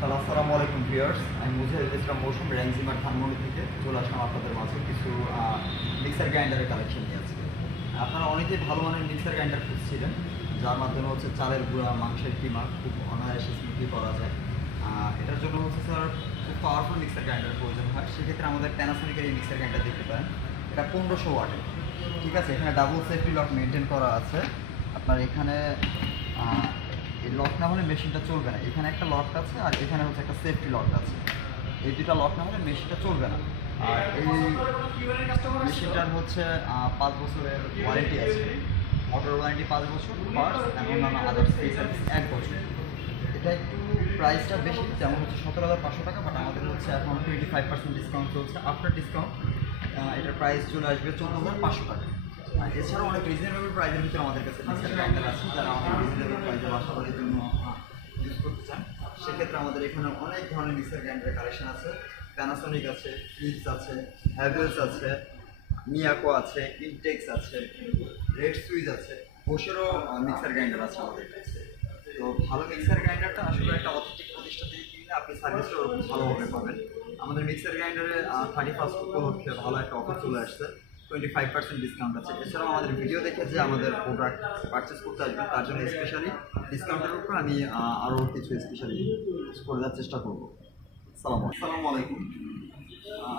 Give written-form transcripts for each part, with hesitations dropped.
Hello, আসসালামু আলাইকুম viewers. আমি মুজাহিদুল ইসলাম মৌসুম র্যাংজিমার ধানমন্ডি থেকে চলে আসলাম আপনাদের মাঝে কিছু মিক্সার গ্রাইন্ডারের কালেকশন নিয়ে আজকে। আপনারা অনেকেই ভালো মানের মিক্সার গ্রাইন্ডার খুঁজছিলেন, যার মাধ্যমে হচ্ছে চালের গুঁড়া, মাংসের কিমা খুব অনায়াসে স্মুথলি করা যায়। এটার জন্য হচ্ছে স্যার খুব পাওয়ারফুল মিক্সার গ্রাইন্ডারের প্রয়োজন হয়। সেক্ষেত্রে আমাদের প্যানাসোনিকের এই মিক্সার গ্রাইন্ডার দেখতে পারেন। এটা 1500 ওয়াটের, ঠিক আছে। এখানে ডাবল সেফটি লক মেনটেন করা আছে। আপনার এখানে এই লক না হলে মেশিনটা চলবে না। এখানে একটা লক আছে আর এখানে হচ্ছে একটা সেফটি লক আছে। এই দুটা লক না হলে মেশিনটা চলবে না। আর এই মেশিনটার হচ্ছে 5 বছরের ওয়ারেন্টি আছে। মোটর ওয়ারেন্টি 5 বছর, পার্টস এবং অন্যান্য আদার্স সার্ভিস 1 বছর। এটা একটু প্রাইসটা বেশি, যেমন হচ্ছে 17,500 টাকা, বাট আমাদের হচ্ছে এখন 25% ডিসকাউন্ট চলছে। আফটার ডিসকাউন্ট এটার প্রাইস চলে আসবে 14,500 টাকা। আর এছাড়াও অনেক রিজনেবল প্রাইসের ভিতরে আমাদের কাছে মিক্সার গ্রাইন্ডার আছে, যারা অনেক রিজনেবল প্রাইসে বাসা বাড়ির জন্য ইউজ করতে চান। সেক্ষেত্রে আমাদের এখানে অনেক ধরনের মিক্সার গ্রাইন্ডারের কালেকশন আছে। প্যানাসোনিক আছে, ফিলিপস আছে, হ্যাভেলস আছে, মিয়াকো আছে, ইনটেক্স আছে, রেড সুইচ আছে, বোশেরও মিক্সার গ্রাইন্ডার আছে আমাদের কাছে। তো ভালো মিক্সার গ্রাইন্ডারটা আসলে একটা অথেন্টিক প্রতিষ্ঠান থেকে কিনলে আপনি সার্ভিসটাও ভালোভাবে পাবেন। আমাদের মিক্সার গ্রাইন্ডারে 31 উপলক্ষে ভালো একটা অফার চলে আসছে, 25% ডিসকাউন্ট আছে। এছাড়াও আমাদের ভিডিও দেখে যে আমাদের প্রোডাক্ট পারচেস করতে আসবেন, তার জন্য স্পেশালি ডিসকাউন্টের উপর আমি আরও কিছু স্পেশালি করে দেওয়ার চেষ্টা করবো। আসসালামু আলাইকুম।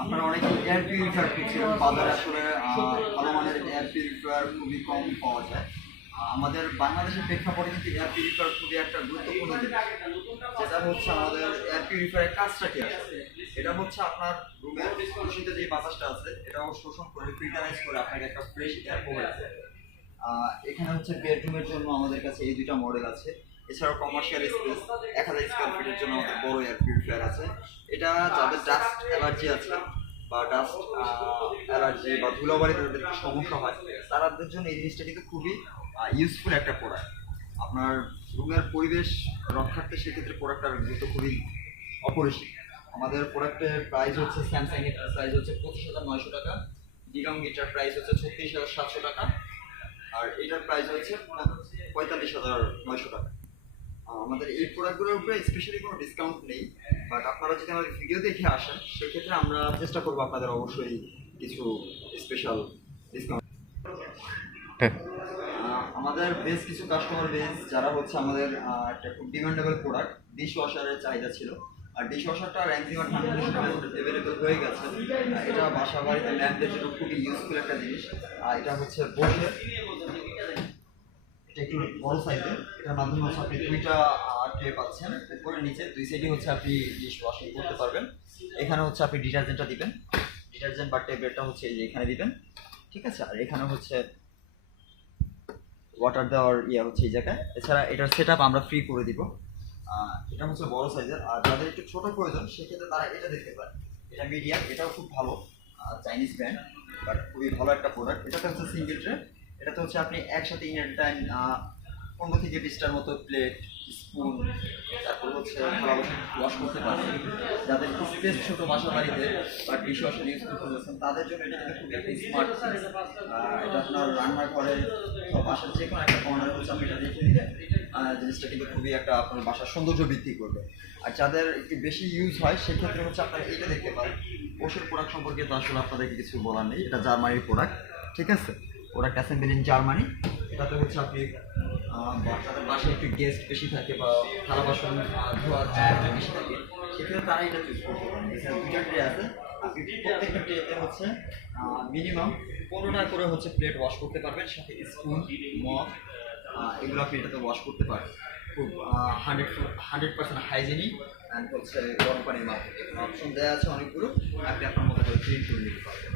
আপনারা অনেক এয়ার পিউরিফায়ার খুঁজছিলেন। বাজারে আসলে ভালো মানের এয়ার পিউরিফায়ার খুবই কম পাওয়া যায়। আমাদের বাংলাদেশের প্রেক্ষাপটে কিন্তু এয়ার পিউরিফায়ার খুবই একটা গুরুত্বপূর্ণ জিনিস, যেটা হচ্ছে আমাদের এয়ার পিউরিফায়ারের কাজটা কি আসলে। এটা হচ্ছে আপনার রুমের দূষিত যে বাতাসটা আছে এটাও শোষণ করে ফিল্টারাইজ করে আপনাকে একটা ফ্রেশ এয়ার প্রোভাইড করে। এখানে হচ্ছে বেডরুমের জন্য আমাদের কাছে এই দুইটা মডেল আছে। এছাড়াও কমার্শিয়াল স্পেস 1000 স্কোয়ার ফিটের জন্য আমাদের বড় এয়ার পিউরিফায়ার আছে। এটা যাদের ডাস্ট অ্যালার্জি আছে বা ডাস্ট অ্যালার্জি বা ধুলাবাড়িতে তাদের সমস্যা হয়, তাদের জন্য এই জিনিসটা কিন্তু খুবই ইউজফুল একটা প্রোডাক্ট। আপনার রুমের পরিবেশ রক্ষার্থে সেক্ষেত্রে প্রোডাক্টটার গুরুত্ব খুবই অপরিসীম। আমাদের প্রোডাক্টের প্রাইস হচ্ছে, স্যামসাং এর প্রাইস হচ্ছে 25,900 টাকা, ডিগাম গিটার প্রাইস হচ্ছে 36,700 টাকা, আর এটার প্রাইস হচ্ছে 45,900 টাকা। আমাদের এই প্রোডাক্টগুলোর উপরে স্পেশালি কোনো ডিসকাউন্ট নেই, বাট আপনারা যদি আমাদের ভিডিও দেখে আসেন সেক্ষেত্রে আমরা চেষ্টা করবো আপনাদের অবশ্যই কিছু স্পেশাল ডিসকাউন্ট। আমাদের বেশ কিছু কাস্টমার বেস যারা হচ্ছে আমাদের একটা খুব ডিমান্ডেবল প্রোডাক্ট ডিশ ওয়াশারের চাহিদা ছিল, আর ডিশ ওয়াশারটা র্যাংজিমার অ্যাভেলেবেল হয়ে গেছে। এটা বাসা বাড়িতে ল্যাম্পদের জন্য খুবই ইউজফুল একটা জিনিস। এটা হচ্ছে বসে, এটা একটু বড় সাইজের। এটার মাধ্যমে হচ্ছে আপনি দুইটা ট্রে পাচ্ছেন, উপরে নিচে দুই সাইডে হচ্ছে আপনি ডিশ ওয়াশিং করতে পারবেন। এখানে হচ্ছে আপনি ডিটারজেন্টটা দিবেন, ডিটারজেন্ট বা ট্যাবলেটটা হচ্ছে এই যে এখানে দিবেন, ঠিক আছে। আর এখানে হচ্ছে ওয়াটার দেওয়ার হচ্ছে এই জায়গায়। এছাড়া এটার সেট আপ আমরা ফ্রি করে দিব। এটা হচ্ছে বড় সাইজের, আর যাদের একটু ছোট প্রয়োজন সেক্ষেত্রে তারা এটা দেখতে পারে। এটা মিডিয়াম, এটাও খুব ভালো, চাইনিজ ব্র্যান্ড, বাট খুবই ভালো একটা প্রোডাক্ট। এটাতে হচ্ছে সিঙ্গেল ট্রে। এটাতে হচ্ছে আপনি একসাথে ইন এট টাইম 15 থেকে 20টার মতো প্লেট, স্পুন, তারপর হচ্ছে থালা বাসন ওয়াশ করতে পারবেন। যাদের স্পেস ছোটো বাসা বাড়িতে বা ডিশ ওয়াশার ইউজ করতে যাচ্ছেন তাদের জন্য এটা কিন্তু খুবই একটা স্মার্ট। এটা আপনার রান্নাঘরে বা বাসার যে কোনো একটা কর্নার হচ্ছে আপনি এটা রেখে দিলে জিনিসটা কিন্তু খুবই একটা আপনার বাসার সৌন্দর্য বৃদ্ধি করবে। আর যাদের একটু বেশি ইউজ হয় সেক্ষেত্রে হচ্ছে আপনারা এটা দেখতে পারেন। ওষুধ প্রোডাক্ট সম্পর্কে তো আসলে আপনাদেরকে কিছু বলার নেই, এটা জার্মানির প্রোডাক্ট, ঠিক আছে। Product assemble in Germany. এটাতে হচ্ছে আপনি যাদের বাসায় একটু গেস্ট বেশি থাকে বা থালা বাসন ধোয়ার জায়গাটা বেশি থাকে সেক্ষেত্রে তারা এটা চুজ করতে পারেন। এছাড়া দুইটা ট্রে আছে, আপনি প্রত্যেকটা ট্রেতে হচ্ছে মিনিমাম 15টা করে হচ্ছে প্লেট ওয়াশ করতে পারবেন, সাথে স্পুন, মগ, এগুলো আপনি এটাতে ওয়াশ করতে পারেন। খুব 100% হাইজেনিক অ্যান্ড হচ্ছে গরম পানির মাধ্যমে এখানে অপশন দেওয়া আছে অনেকগুলো, আপনি আপনার মতো করে ক্লিন করে নিতে পারবেন।